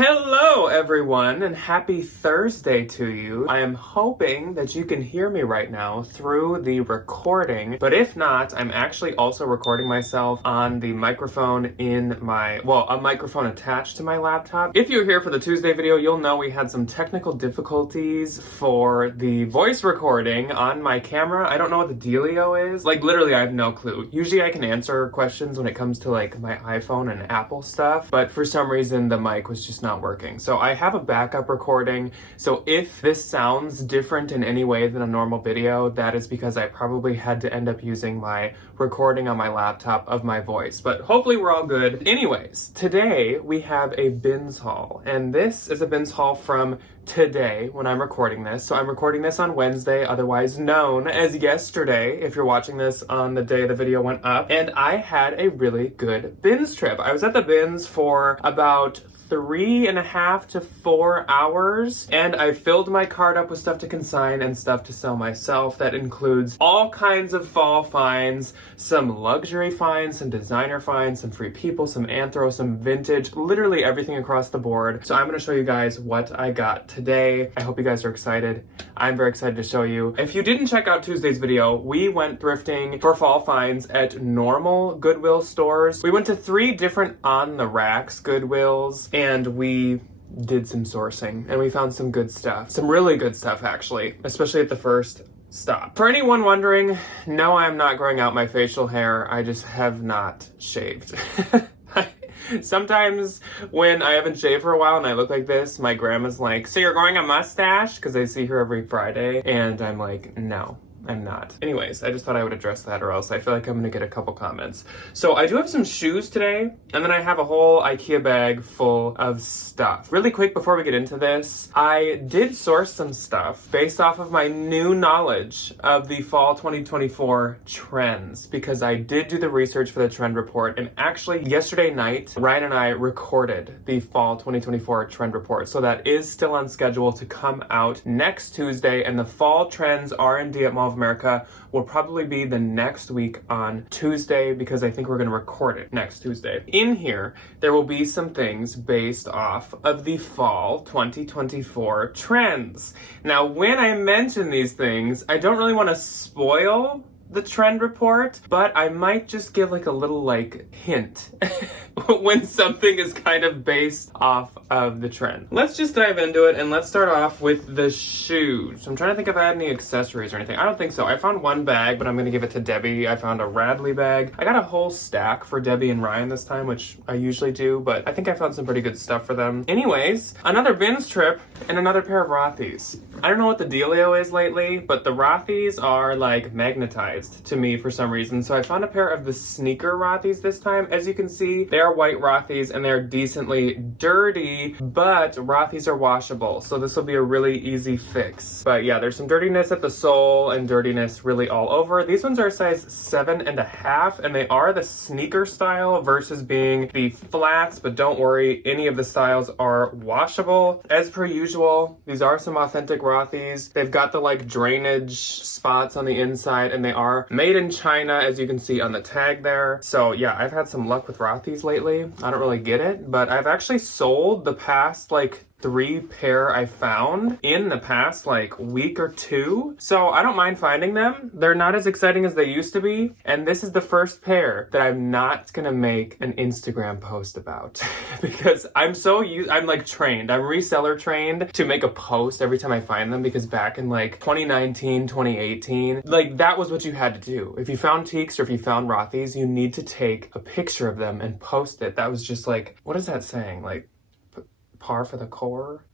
Hello everyone and happy Thursday to you. I am hoping that you can hear me right now through the recording, but if not, I'm actually also recording myself on the microphone in my, a microphone attached to my laptop. If you're here for the Tuesday video, you'll know we had some technical difficulties for the voice recording on my camera. I don't know what the dealio is. Like literally I have no clue. Usually I can answer questions when it comes to like my iPhone and Apple stuff, but for some reason the mic was just not working. So I have a backup recording. So if this sounds different in any way than a normal video, that is because I probably had to end up using my recording on my laptop of my voice. But hopefully we're all good. Anyways, today we have a bins haul. And this is a bins haul from today when I'm recording this. So I'm recording this on Wednesday, otherwise known as yesterday, if you're watching this on the day the video went up. And I had a really good bins trip. I was at the bins for about 3.5 to 4 hours, and I filled my cart up with stuff to consign and stuff to sell myself. That includes all kinds of fall finds, some luxury finds, some designer finds, some Free People, some Anthro, some vintage, literally everything across the board. So I'm going to show you guys what I got today. I hope you guys are excited. I'm very excited to show you. If you didn't check out Tuesday's video, we went thrifting for fall finds at normal Goodwill stores. We went to 3 different on the racks Goodwills, and we did some sourcing and we found some good stuff. Some really good stuff actually, especially at the first stop. For anyone wondering, no, I'm not growing out my facial hair. I just have not shaved. Sometimes when I haven't shaved for a while and I look like this, my grandma's like, so you're growing a mustache? Because I see her every Friday and I'm like, no. I'm not. Anyways, I just thought I would address that or else I feel like I'm gonna get a couple comments. So I do have some shoes today, and then I have a whole IKEA bag full of stuff. Really quick before we get into this, I did source some stuff based off of my new knowledge of the fall 2024 trends, because I did do the research for the trend report, and actually yesterday night, Ryan and I recorded the fall 2024 trend report. So that is still on schedule to come out next Tuesday, and the fall trends R&D at Mall of America will probably be the next week on Tuesday, because I think we're going to record it next Tuesday. In here, there will be some things based off of the fall 2024 trends. Now, when I mention these things, I don't really want to spoil the trend report, but I might just give like a little like hint when something is kind of based off of the trend. Let's just dive into it, and let's start off with the shoes. I'm trying to think if I had any accessories or anything. I don't think so. I found one bag, but I'm gonna give it to Debbie. I found a Radley bag. I got a whole stack for Debbie and Ryan this time, which I usually do, but I think I found some pretty good stuff for them. Anyways, another bins trip and another pair of Rothy's. I don't know what the dealio is lately, but the Rothy's are like magnetized to me for some reason. So I found a pair of the sneaker Rothy's this time. As you can see, they are white Rothy's and they're decently dirty, but Rothy's are washable. So this will be a really easy fix. But yeah, there's some dirtiness at the sole and dirtiness really all over. These ones are a size 7.5, and they are the sneaker style versus being the flats, but don't worry, any of the styles are washable. As per usual, these are some authentic Rothy's. They've got the like drainage spots on the inside, and they are made in China, as you can see on the tag there. So yeah, I've had some luck with Rothy's lately. I don't really get it, but I've actually sold the past like 3 pair I found in the past like week or 2. So I don't mind finding them. They're not as exciting as they used to be. And this is the first pair that I'm not gonna make an Instagram post about because I'm like trained. I'm reseller trained to make a post every time I find them, because back in like 2019, 2018, like that was what you had to do. If you found teaks or if you found Rothy's, you need to take a picture of them and post it. That was just like, what is that saying? Like, par for the core?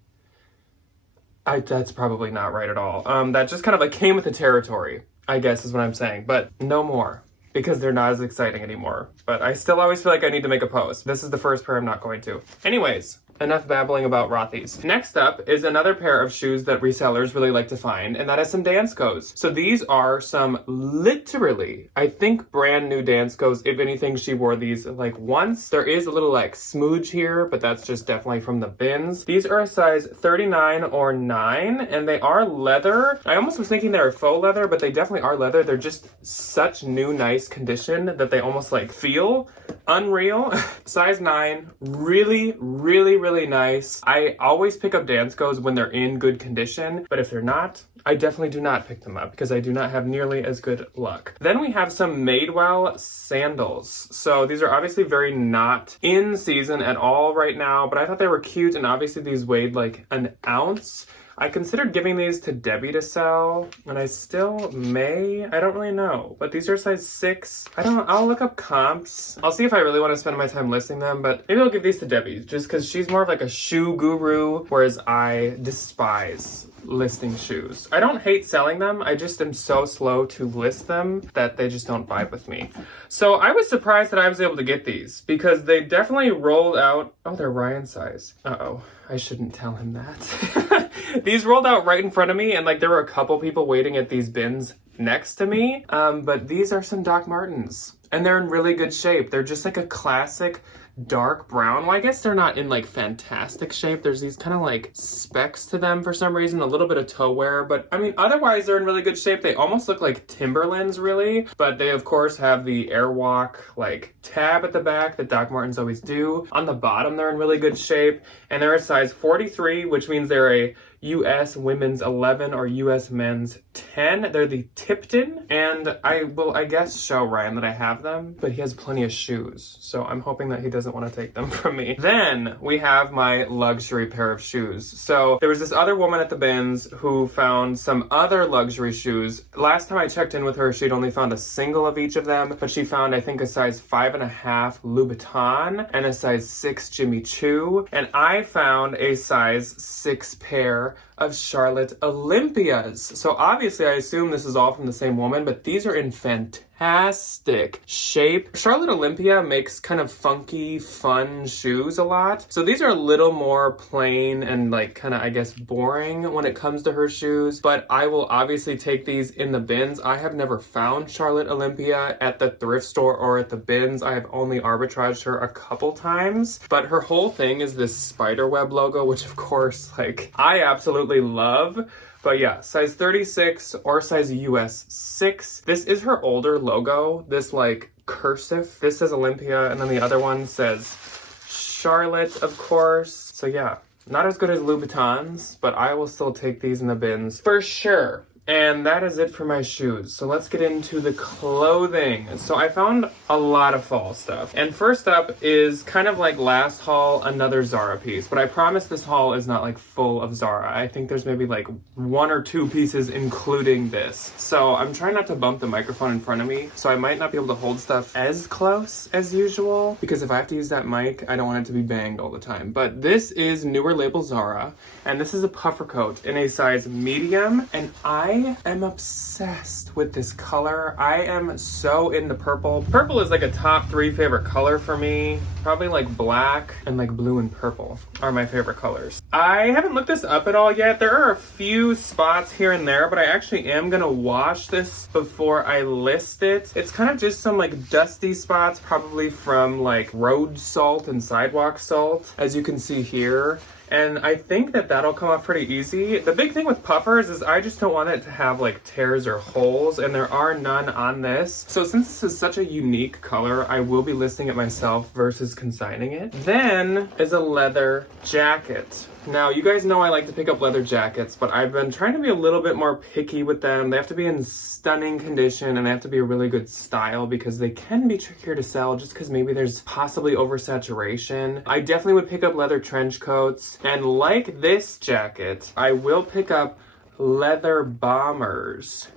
That's probably not right at all. That just kind of like came with the territory, I guess is what I'm saying, but no more, because they're not as exciting anymore. But I still always feel like I need to make a post. This is the first pair I'm not going to. Anyways, enough babbling about Rothy's. Next up is another pair of shoes that resellers really like to find, and that is some Danskos. So these are some literally, I think, brand new Danskos. If anything, she wore these like once. There is a little like smooge here, but that's just definitely from the bins. These are a size 39 or 9, and they are leather. I almost was thinking they were faux leather, but they definitely are leather. They're just such new, nice condition that they almost like feel unreal. Size 9, really, really, really nice. I always pick up Danskos when they're in good condition, but if they're not, I definitely do not pick them up because I do not have nearly as good luck. Then we have some Madewell sandals. So these are obviously very not in season at all right now, but I thought they were cute, and obviously these weighed like an ounce. I considered giving these to Debbie to sell, and I still may. I don't really know, but these are size 6. I don't know. I'll look up comps. I'll see if I really want to spend my time listing them, but maybe I'll give these to Debbie just because she's more of like a shoe guru, whereas I despise listing shoes. I don't hate selling them. I just am so slow to list them that they just don't vibe with me. So I was surprised that I was able to get these because they definitely rolled out. Oh, they're Ryan size. Uh-oh. I shouldn't tell him that. These rolled out right in front of me, and like there were a couple people waiting at these bins next to me. But these are some Doc Martens, and they're in really good shape. They're just like a classic dark brown. Well, I guess they're not in like fantastic shape. There's these kind of like specks to them for some reason, a little bit of toe wear, but I mean, otherwise they're in really good shape. They almost look like Timberlands really, but they of course have the Airwalk like tab at the back that Doc Martens always do. On the bottom, they're in really good shape, and they're a size 43, which means they're a US women's 11 or US men's 10. They're the Tipton, and I will, I guess, show Ryan that I have them, but he has plenty of shoes, so I'm hoping that he doesn't want to take them from me. Then we have my luxury pair of shoes. So there was this other woman at the bins who found some other luxury shoes. Last time I checked in with her, she'd only found a single of each of them, but she found, I think, a size 5.5 Louboutin and a size 6 Jimmy Choo, and I found a size 6 pair of Charlotte Olympias. So obviously I assume this is all from the same woman, but these are in fantastic shape. Charlotte Olympia makes kind of funky, fun shoes a lot. So these are a little more plain and like kind of, I guess, boring when it comes to her shoes, but I will obviously take these in the bins. I have never found Charlotte Olympia at the thrift store or at the bins. I have only arbitraged her a couple times, but her whole thing is this spiderweb logo, which of course, like, I absolutely love. But yeah, size 36 or size US 6. This is her older logo, this like cursive. This says Olympia, and then the other one says Charlotte, of course. So yeah, not as good as Louboutins, but I will still take these in the bins for sure. And that is it for my shoes. So let's get into the clothing. So I found a lot of fall stuff. And first up is kind of like last haul, another Zara piece. But I promise this haul is not like full of Zara. I think there's maybe like 1 or 2 pieces including this. So I'm trying not to bump the microphone in front of me, so I might not be able to hold stuff as close as usual, because if I have to use that mic, I don't want it to be banged all the time. But this is newer label Zara, and this is a puffer coat in a size medium, and I am obsessed with this color. I am so into purple. Purple is like a top 3 favorite color for me. Probably like black and like blue and purple are my favorite colors. I haven't looked this up at all yet. There are a few spots here and there, but I actually am gonna wash this before I list it. It's kind of just some like dusty spots, probably from like road salt and sidewalk salt, as you can see here. And I think that that'll come off pretty easy. The big thing with puffers is I just don't want it to have like tears or holes, and there are none on this. So since this is such a unique color, I will be listing it myself versus consigning it. Then is a leather jacket. Now, you guys know I like to pick up leather jackets, but I've been trying to be a little bit more picky with them. They have to be in stunning condition, and they have to be a really good style, because they can be trickier to sell just because maybe there's possibly oversaturation. I definitely would pick up leather trench coats, and like this jacket, I will pick up leather bombers.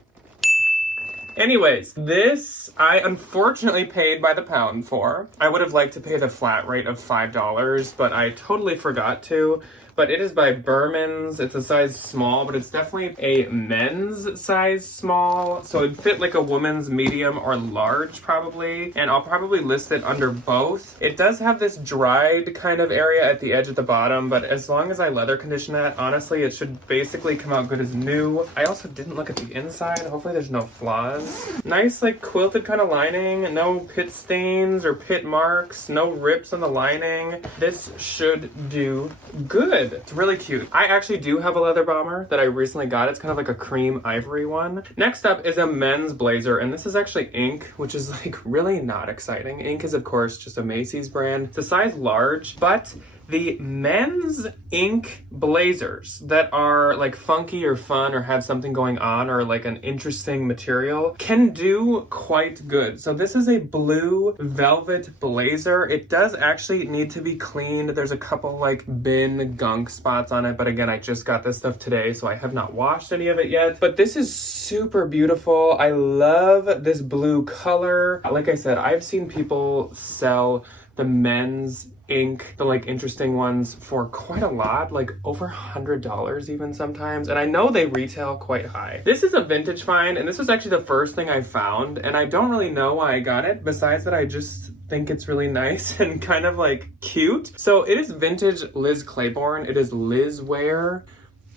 Anyways, this I unfortunately paid by the pound for. I would have liked to pay the flat rate of $5, but I totally forgot to. But it is by Berman's. It's a size small, but it's definitely a men's size small. So it'd fit like a woman's medium or large probably. And I'll probably list it under both. It does have this dried kind of area at the edge at the bottom, but as long as I leather condition that, honestly, it should basically come out good as new. I also didn't look at the inside. Hopefully there's no flaws. Nice like quilted kind of lining. No pit stains or pit marks. No rips on the lining. This should do good. good. It's really cute. I actually do have a leather bomber that I recently got. It's kind of like a cream ivory one. Next up is a men's blazer, and this is actually Ink, which is like really not exciting. Ink is of course just a Macy's brand. It's a size large, but the men's Ink blazers that are like funky or fun or have something going on or like an interesting material can do quite good. So this is a blue velvet blazer. It does actually need to be cleaned. There's a couple like bin gunk spots on it, but again, I just got this stuff today, so I have not washed any of it yet. But this is super beautiful. I love this blue color. Like I said, I've seen people sell the men's Ink, the like interesting ones, for quite a lot, like over $100 even sometimes, and I know they retail quite high. This is a vintage find, and this was actually the first thing I found, and I don't really know why I got it, besides that I just think it's really nice and kind of like cute. So it is vintage Liz Claiborne. It is Liz wear,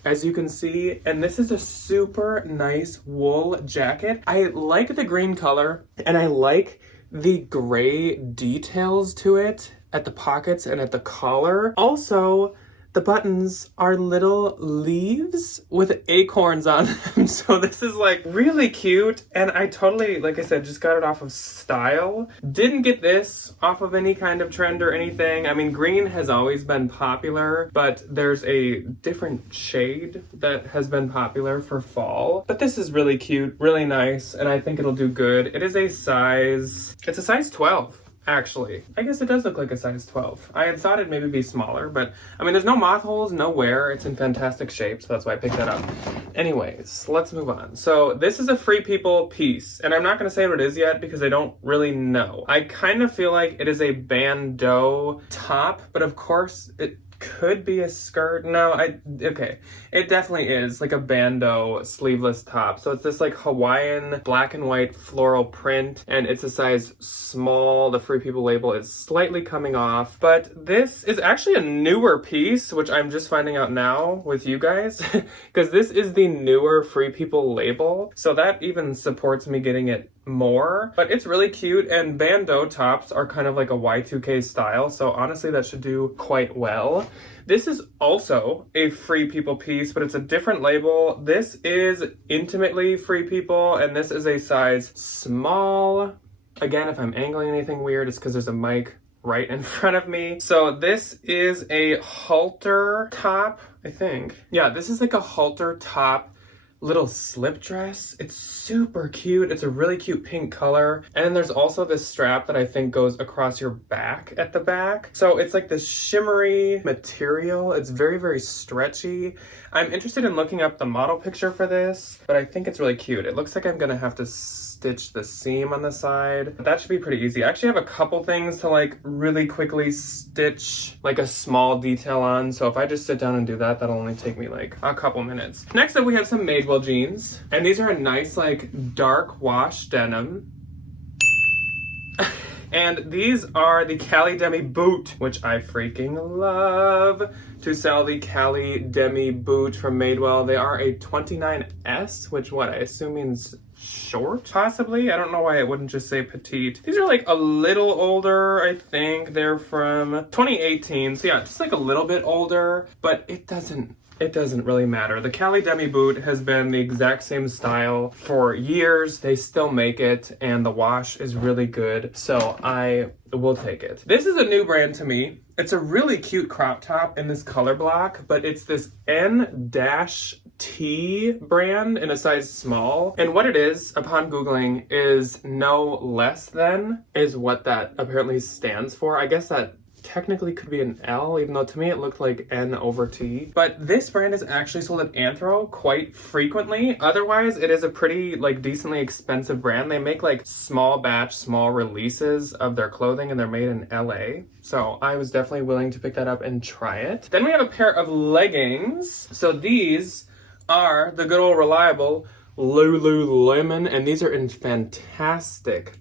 as you can see, and this is a super nice wool jacket. I like the green color, and I like the gray details to it at the pockets and at the collar. Also, the buttons are little leaves with acorns on them. So this is like really cute. And I totally, like I said, just got it off of Style. Didn't get this off of any kind of trend or anything. I mean, green has always been popular, but there's a different shade that has been popular for fall. But this is really cute, really nice, and I think it'll do good. It is it's a size 12. Actually, I guess it does look like a size 12. I had thought it'd maybe be smaller, but I mean, there's no moth holes, no wear. It's in fantastic shape, so that's why I picked that up. Anyways, let's move on. So this is a Free People piece, and I'm not going to say what it is yet because I don't really know. I kind of feel like it is a bandeau top, but of course it could be a skirt. No, okay. It definitely is like a bandeau sleeveless top. So it's this like Hawaiian black and white floral print, and it's a size small. The Free People label is slightly coming off, but this is actually a newer piece, which I'm just finding out now with you guys, because this is the newer Free People label. So that even supports me getting it more, but it's really cute, and bandeau tops are kind of like a Y2K style, so honestly that should do quite well. This is also a Free People piece, but it's a different label. This is Intimately Free People, and this is a size small. Again, if I'm angling anything weird, it's because there's a mic right in front of me. So this is a halter top, I think. Yeah, this is like a halter top little slip dress. It's super cute. It's a really cute pink color. And then there's also this strap that I think goes across your back at the back. So it's like this shimmery material. It's very, very stretchy. I'm interested in looking up the model picture for this, but I think it's really cute. It looks like I'm gonna have to stitch the seam on the side. But that should be pretty easy. I actually have a couple things to like really quickly stitch like a small detail on. So if I just sit down and do that, that'll only take me like a couple minutes. Next up, we have some Madewell jeans. And these are a nice like dark wash denim. And these are the Cali Demi boot, which I freaking love to sell the Cali Demi boot from Madewell. They are a 29S, which I assume means short, possibly. I don't know why it wouldn't just say petite. These are like a little older, I think. They're from 2018. So yeah, just like a little bit older, but it doesn't really matter. The Cali Demi boot has been the exact same style for years. They still make it, and the wash is really good, so I will take it. This is a new brand to me. It's a really cute crop top in this color block, but it's this N-T brand in a size small. And what it is, upon Googling, is no less than, is what that apparently stands for. I guess that technically could be an L, even though to me it looked like N/T. But this brand is actually sold at Anthro quite frequently. Otherwise, it is a pretty like decently expensive brand. They make like small batch, small releases of their clothing, and they're made in LA. So I was definitely willing to pick that up and try it. Then we have a pair of leggings. So these are the good old reliable Lululemon, and these are in fantastic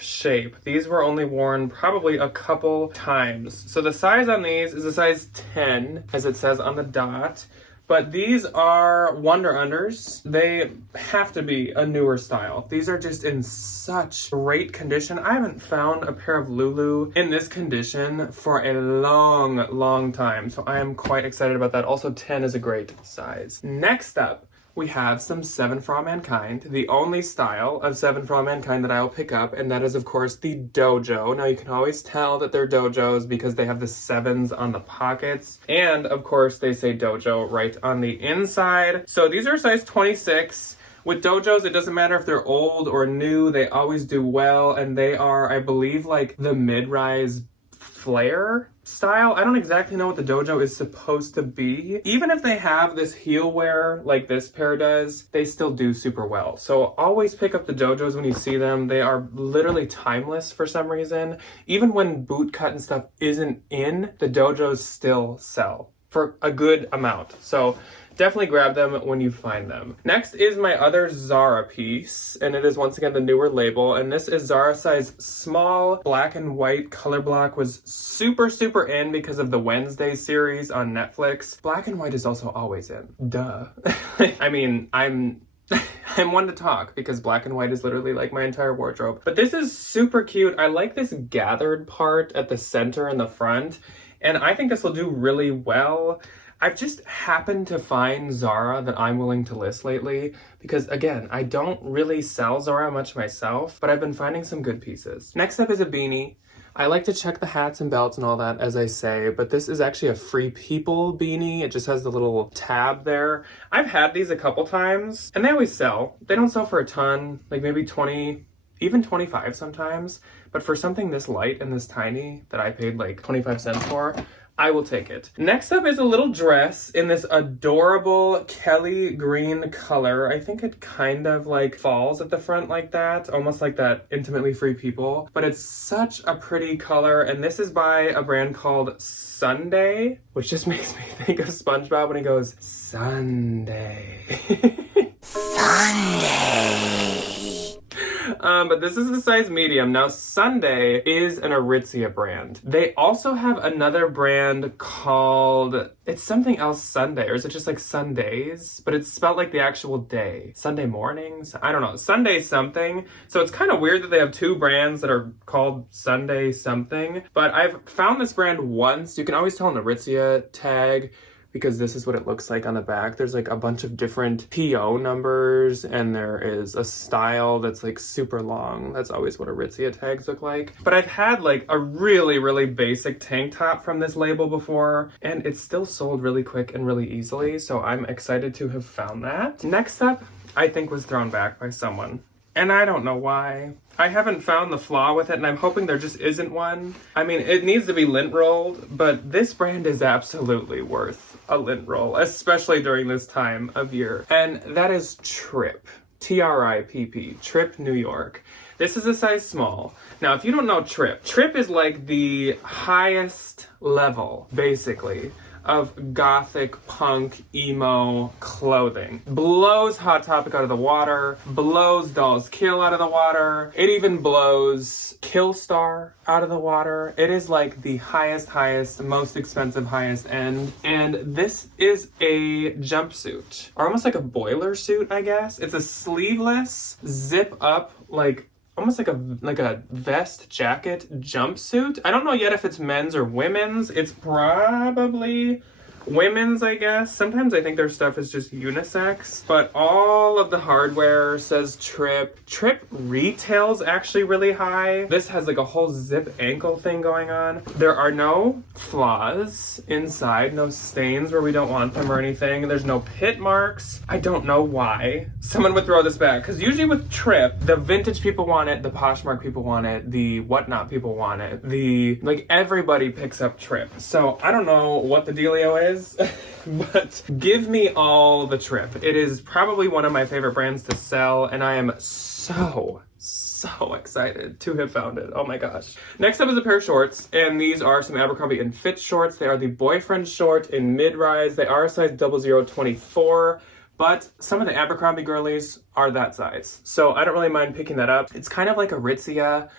shape. These were only worn probably a couple times. So the size on these is a size 10, as it says on the dot. But these are Wonder Unders. They have to be a newer style. These are just in such great condition. I haven't found a pair of Lulu in this condition for a long time. So I am quite excited about that. Also, 10 is a great size. Next up, we have some 7 for All Mankind, the only style of 7 for All Mankind that I will pick up, and that is, of course, the Dojo. Now, you can always tell that they're Dojos because they have the 7s on the pockets, and, of course, they say Dojo right on the inside. So these are size 26. With Dojos, it doesn't matter if they're old or new, they always do well, and they are, I believe, like the mid-rise flare style. I don't exactly know what the Dojo is supposed to be. Even if they have this heel wear like this pair does, they still do super well. So always pick up the Dojos when you see them. They are literally timeless for some reason. Even when boot cut and stuff isn't in, the Dojos still sell for a good amount. So definitely grab them when you find them. Next is my other Zara piece, and it is once again the newer label, and this is Zara size small. Black and white color block was super in because of the Wednesday series on Netflix. Black and white is also always in. Duh. I mean, I'm one to talk because black and white is literally like my entire wardrobe. But this is super cute. I like this gathered part at the center and the front, and I think this will do really well. I've just happened to find Zara that I'm willing to list lately because, again, I don't really sell Zara much myself, but I've been finding some good pieces. Next up is a beanie. I like to check the hats and belts and all that, as I say, but this is actually a Free People beanie. It just has the little tab there. I've had these a couple times, and they always sell. They don't sell for a ton, like maybe 20, even 25 sometimes, but for something this light and this tiny that I paid like 25 cents for, I will take it. Next up is a little dress in this adorable Kelly green color. I think it kind of like falls at the front like that, almost like that Intimately Free People, but it's such a pretty color, and this is by a brand called Sunday, which just makes me think of SpongeBob when he goes, Sunday. Sunday. But this is the size medium. Now, Sunday is an Aritzia brand. They also have another brand called, it's something else Sunday, or is it just like Sundays? But it's spelled like the actual day. Sunday mornings? I don't know. Sunday something. So it's kind of weird that they have two brands that are called Sunday something. But I've found this brand once. You can always tell an Aritzia tag, because this is what it looks like on the back. There's like a bunch of different PO numbers, and there is a style that's like super long. That's always what Aritzia tags look like. But I've had like a really basic tank top from this label before, and it's still sold really quick and really easily, so I'm excited to have found that. Next up, I think was thrown back by someone, and I don't know why. I haven't found the flaw with it, and I'm hoping there just isn't one. I mean, it needs to be lint rolled, but this brand is absolutely worth a lint roll, especially during this time of year. And that is Trip. Tripp. Trip New York. This is a size small. Now, if you don't know Trip is like the highest level, basically, of gothic, punk, emo clothing. Blows Hot Topic out of the water, blows Dolls Kill out of the water, it even blows Killstar out of the water. It is like the highest, most expensive, highest end. And this is a jumpsuit, or almost like a boiler suit, I guess. It's a sleeveless, zip up, like almost like a vest jacket jumpsuit. I don't know yet if it's men's or women's. It's probably women's, I guess. Sometimes I think their stuff is just unisex, but all of the hardware says Trip. Trip retails actually really high. This has like a whole zip ankle thing going on. There are no flaws inside, no stains where we don't want them or anything. There's no pit marks. I don't know why someone would throw this back, because usually with Trip, the vintage people want it, the Poshmark people want it, the whatnot people want it, like everybody picks up Trip. So I don't know what the dealio is, but give me all the Trip. It is probably one of my favorite brands to sell, and I am so excited to have found it. Oh my gosh. Next up is a pair of shorts, and these are some Abercrombie & Fitch shorts. They are the boyfriend short in mid-rise. They are a size 0024, but some of the Abercrombie girlies are that size, so I don't really mind picking that up. It's kind of like Aritzia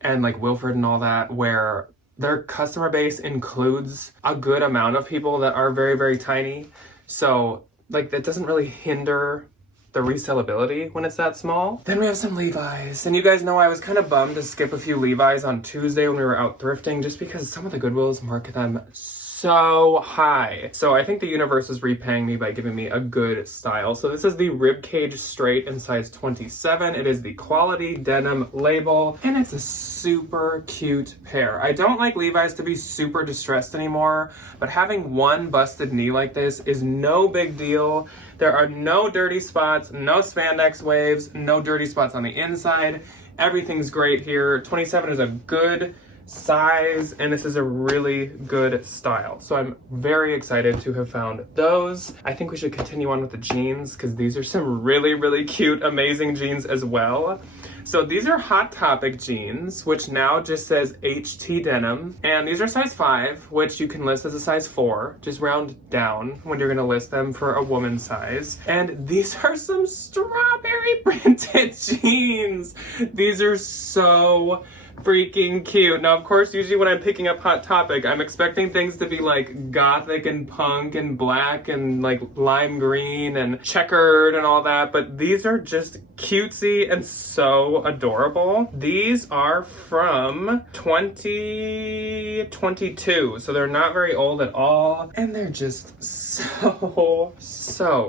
and like Wilfred and all that, where their customer base includes a good amount of people that are very tiny. So like that doesn't really hinder the resellability when it's that small. Then we have some Levi's. And you guys know I was kind of bummed to skip a few Levi's on Tuesday when we were out thrifting just because some of the Goodwills market them so high. So I think the universe is repaying me by giving me a good style. So this is the ribcage straight in size 27. It is the quality denim label and it's a super cute pair. I don't like Levi's to be super distressed anymore, but having one busted knee like this is no big deal. There are no dirty spots, no spandex waves, no dirty spots on the inside. Everything's great here. 27 is a good size and this is a really good style. So I'm very excited to have found those. I think we should continue on with the jeans because these are some really, really cute, amazing jeans as well. So these are Hot Topic jeans, which now just says HT denim. And these are size 5, which you can list as a size 4. Just round down when you're gonna list them for a woman's size. And these are some strawberry printed jeans. These are so freaking cute. Now, of course, usually when I'm picking up Hot Topic, I'm expecting things to be like gothic and punk and black and like lime green and checkered and all that, but these are just cutesy and so adorable. These are from 2022, so they're not very old at all, and they're just so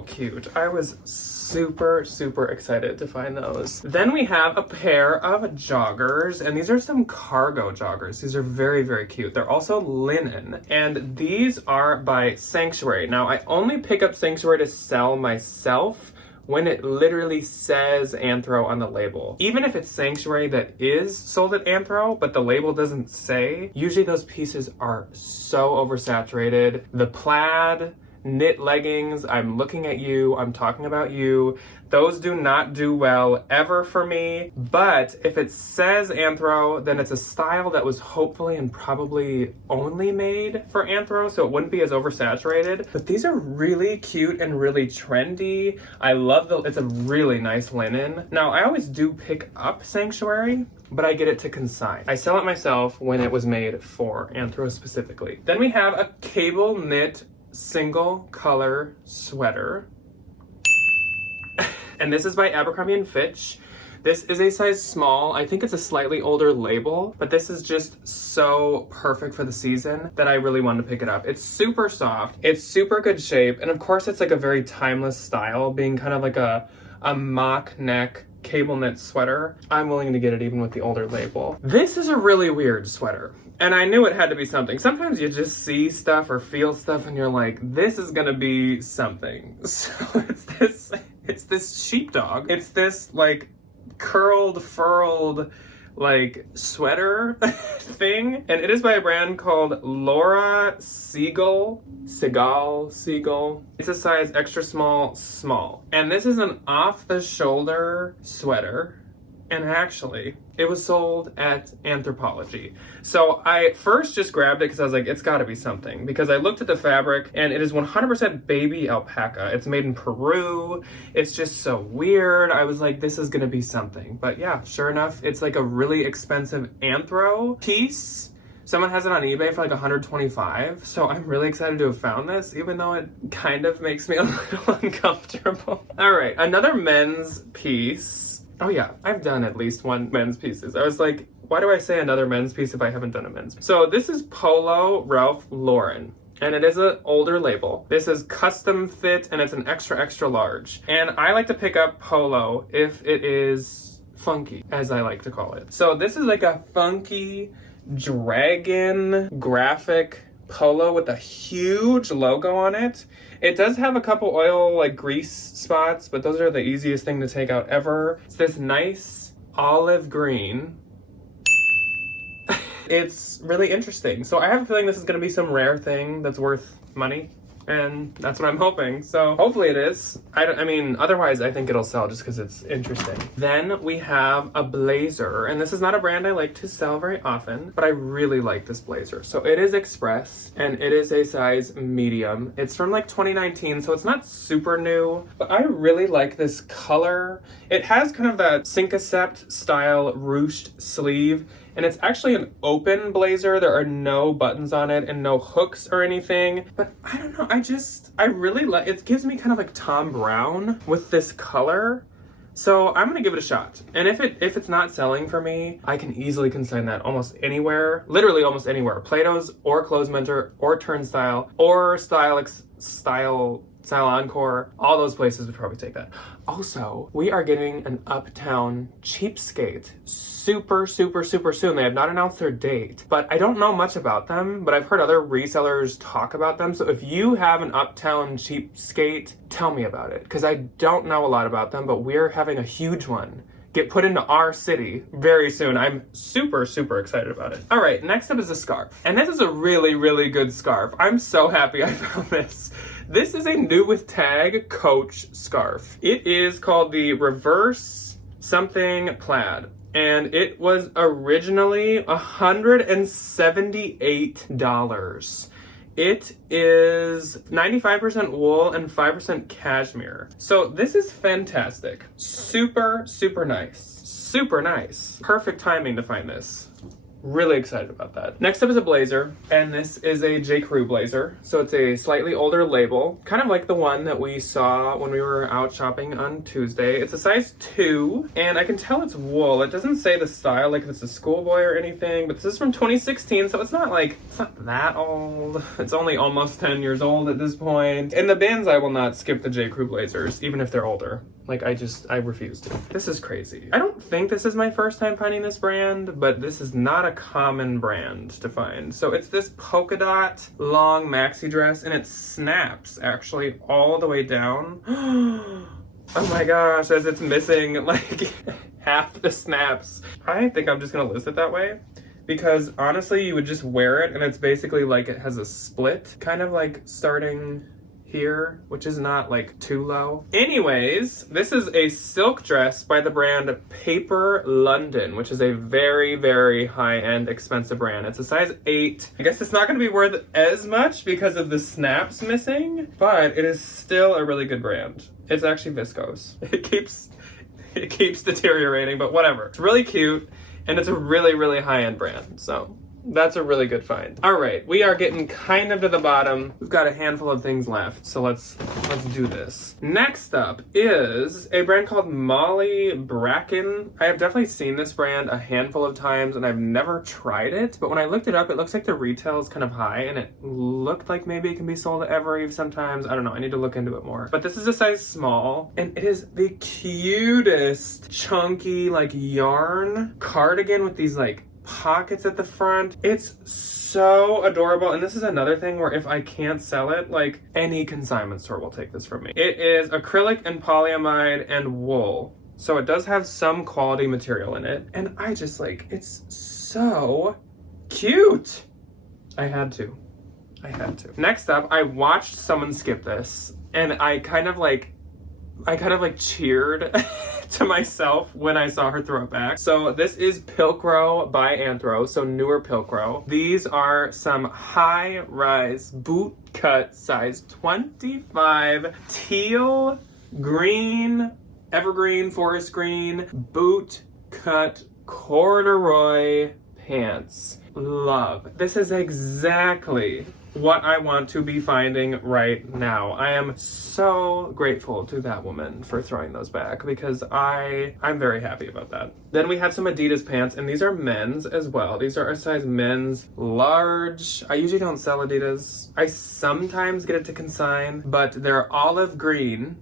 cute. I was super excited to find those. Then we have a pair of joggers, and these are some cargo joggers. These are very cute. They're also linen, and these are by Sanctuary. Now, I only pick up Sanctuary to sell myself when it literally says Anthro on the label. Even if it's Sanctuary that is sold at Anthro, but the label doesn't say, usually those pieces are so oversaturated. The plaid knit leggings, I'm looking at you, I'm talking about you. Those do not do well ever for me, but if it says Anthro, then it's a style that was hopefully and probably only made for Anthro, so it wouldn't be as oversaturated. But these are really cute and really trendy. I love it's a really nice linen. Now, I always do pick up Sanctuary, but I get it to consign. I sell it myself when it was made for Anthro specifically. Then we have a cable knit single color sweater. And this is by Abercrombie & Fitch. This is a size small. I think it's a slightly older label, but this is just so perfect for the season that I really wanted to pick it up. It's super soft, it's super good shape, and of course it's like a very timeless style, being kind of like a mock neck cable knit sweater. I'm willing to get it even with the older label. This is a really weird sweater, and I knew it had to be something. Sometimes you just see stuff or feel stuff and you're like, this is gonna be something. So it's this sheepdog. It's this like curled, furled, like sweater thing, and it is by a brand called Laura Siegel. It's a size extra small, and this is an off-the-shoulder sweater. And actually, it was sold at Anthropologie. So I first just grabbed it because I was like, it's gotta be something. Because I looked at the fabric and it is 100% baby alpaca. It's made in Peru. It's just so weird. I was like, this is gonna be something. But yeah, sure enough, it's like a really expensive Anthro piece. Someone has it on eBay for like $125. So I'm really excited to have found this, even though it kind of makes me a little uncomfortable. All right, another men's piece. Oh yeah, I've done at least one men's pieces. I was like, why do I say another men's piece if I haven't done a men's piece? So this is Polo Ralph Lauren, and it is an older label. This is custom fit, and it's an extra large. And I like to pick up Polo if it is funky, as I like to call it. So this is like a funky dragon graphic polo with a huge logo on it. It does have a couple oil like grease spots, but those are the easiest thing to take out ever. It's this nice olive green. It's really interesting. So I have a feeling this is gonna be some rare thing that's worth money, and that's what I'm hoping. So hopefully it is. I mean, otherwise I think it'll sell just because it's interesting. Then we have a blazer, and this is not a brand I like to sell very often, but I really like this blazer. So it is Express, and it is a size medium. It's from like 2019, so it's not super new, but I really like this color. It has kind of that Cinquecept style ruched sleeve, And it's actually an open blazer. There are no buttons on it and no hooks or anything. But I don't know, I really like, it gives me kind of like Tom Brown with this color. So I'm gonna give it a shot. And if it's not selling for me, I can easily consign that almost anywhere, literally almost anywhere. Plato's or Clothes Mentor or Turnstile or Style Encore, all those places would probably take that. Also, we are getting an Uptown cheapskate super soon. They have not announced their date, but I don't know much about them, but I've heard other resellers talk about them. So if you have an Uptown cheapskate, tell me about it, because I don't know a lot about them, but we're having a huge one get put into our city very soon. I'm super excited about it. All right, next up is a scarf. And this is a really good scarf. I'm so happy I found this. This is a new with tag Coach scarf. It is called the Reverse Something Plaid. And it was originally $178. It is 95% wool and 5% cashmere. So this is fantastic. Super nice. Super nice. Perfect timing to find this. Really excited about that. Next up is a blazer, and this is a J. Crew blazer. So it's a slightly older label, kind of like the one that we saw when we were out shopping on Tuesday. It's a size 2, and I can tell it's wool. It doesn't say the style, like if it's a schoolboy or anything, but this is from 2016, so it's not that old. It's only almost 10 years old at this point. In the bins, I will not skip the J. Crew blazers, even if they're older. Like, I refuse to. This is crazy. I don't think this is my first time finding this brand, but this is not a common brand to find. So it's this polka dot long maxi dress, and it snaps actually all the way down. Oh my gosh, as it's missing like half the snaps. I think I'm just gonna list it that way, because honestly, you would just wear it and it's basically like it has a split, kind of like starting here, which is not like too low. Anyways, this is a silk dress by the brand Paper London, which is a very high-end expensive brand. It's a size 8. I guess it's not going to be worth as much because of the snaps missing, but it is still a really good brand. It's actually viscose. It keeps deteriorating, but whatever. It's really cute, and it's a really high-end brand, so that's a really good find. All right, we are getting kind of to the bottom. We've got a handful of things left, so let's do this. Next up is a brand called Molly Bracken. I have definitely seen this brand a handful of times, and I've never tried it, but when I looked it up, it looks like the retail is kind of high, and it looked like maybe it can be sold at Evereve sometimes. I don't know, I need to look into it more. But this is a size small, and it is the cutest, chunky, like yarn cardigan with these like pockets at the front. It's so adorable, and this is another thing where if I can't sell it, like any consignment store will take this from me. It is acrylic and polyamide and wool, so it does have some quality material in it, and I just like, it's so cute. I had to. Next up, I watched someone skip this, and I kind of like cheered to myself when I saw her throw it back. So this is Pilcrow by Anthro, so newer Pilcrow. These are some high-rise boot cut size 25 teal green, evergreen, forest green, boot cut corduroy pants. Love. This is exactly what I want to be finding right now. I am so grateful to that woman for throwing those back, because I'm very happy about that. Then we have some Adidas pants, and these are men's as well. These are a size men's large. I usually don't sell Adidas. I sometimes get it to consign, but they're olive green,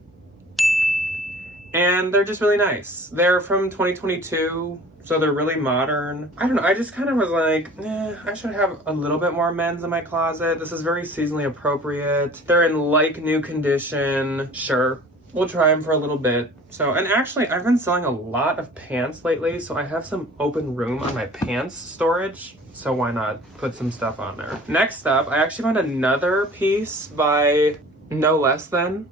and they're just really nice. They're from 2022. So they're really modern. I don't know, I just kind of was like, I should have a little bit more men's in my closet. This is very seasonally appropriate. They're in like new condition. Sure, we'll try them for a little bit. So, and actually I've been selling a lot of pants lately, so I have some open room on my pants storage. So why not put some stuff on there? Next up, I actually found another piece by no less than,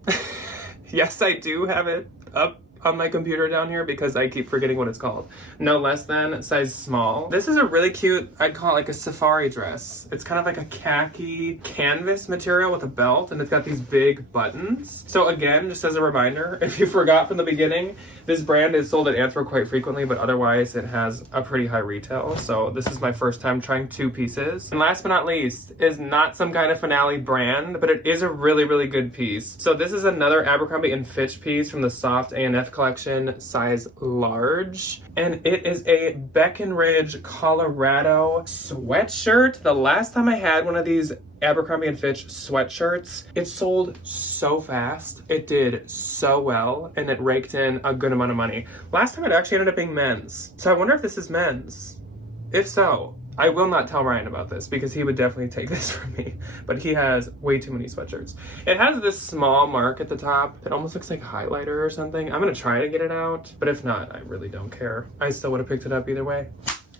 yes, I do have it up on my computer down here because I keep forgetting what it's called. No less than size small. This is a really cute, I'd call it like a safari dress. It's kind of like a khaki canvas material with a belt, and it's got these big buttons. So again, just as a reminder, if you forgot from the beginning, this brand is sold at Anthro quite frequently, but otherwise it has a pretty high retail. So this is my first time trying 2 pieces. And last but not least is not some kind of Finale brand, but it is a really, really good piece. So this is another Abercrombie & Fitch piece from the Soft A&F collection, size large. And it is a Breckenridge, Colorado sweatshirt. The last time I had one of these Abercrombie & Fitch sweatshirts, it sold so fast. It did so well, and it raked in a good amount of money. Last time it actually ended up being men's. So I wonder if this is men's. If so, I will not tell Ryan about this because he would definitely take this from me, but he has way too many sweatshirts. It has this small mark at the top that almost looks like highlighter or something. I'm gonna try to get it out, but if not, I really don't care. I still would have picked it up either way.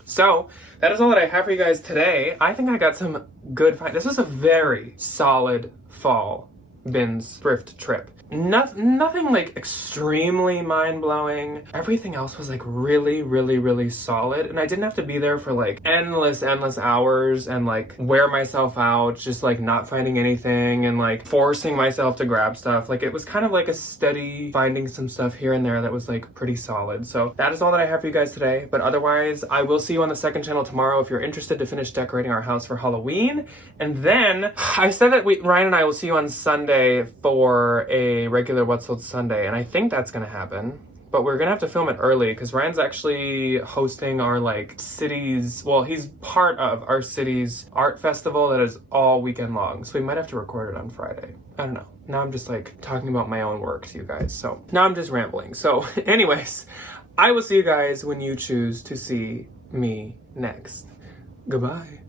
So that is all that I have for you guys today. I think I got some good finds. This was a very solid fall bins thrift trip. Nothing like extremely mind-blowing. Everything else was like really, really, really solid, and I didn't have to be there for like endless hours and like wear myself out just like not finding anything and like forcing myself to grab stuff. Like it was kind of like a steady finding some stuff here and there that was like pretty solid. So that is all that I have for you guys today, but otherwise I will see you on the second channel tomorrow if you're interested to finish decorating our house for Halloween. And then I said that Ryan and I will see you on Sunday for a regular What's Sold Sunday, and I think that's gonna happen, but we're gonna have to film it early because Ryan's actually hosting our like city's, well, he's part of our city's art festival that is all weekend long, so we might have to record it on Friday. I don't know. Now I'm just like talking about my own work to you guys, so now I'm just rambling. So anyways, I will see you guys when you choose to see me next. Goodbye.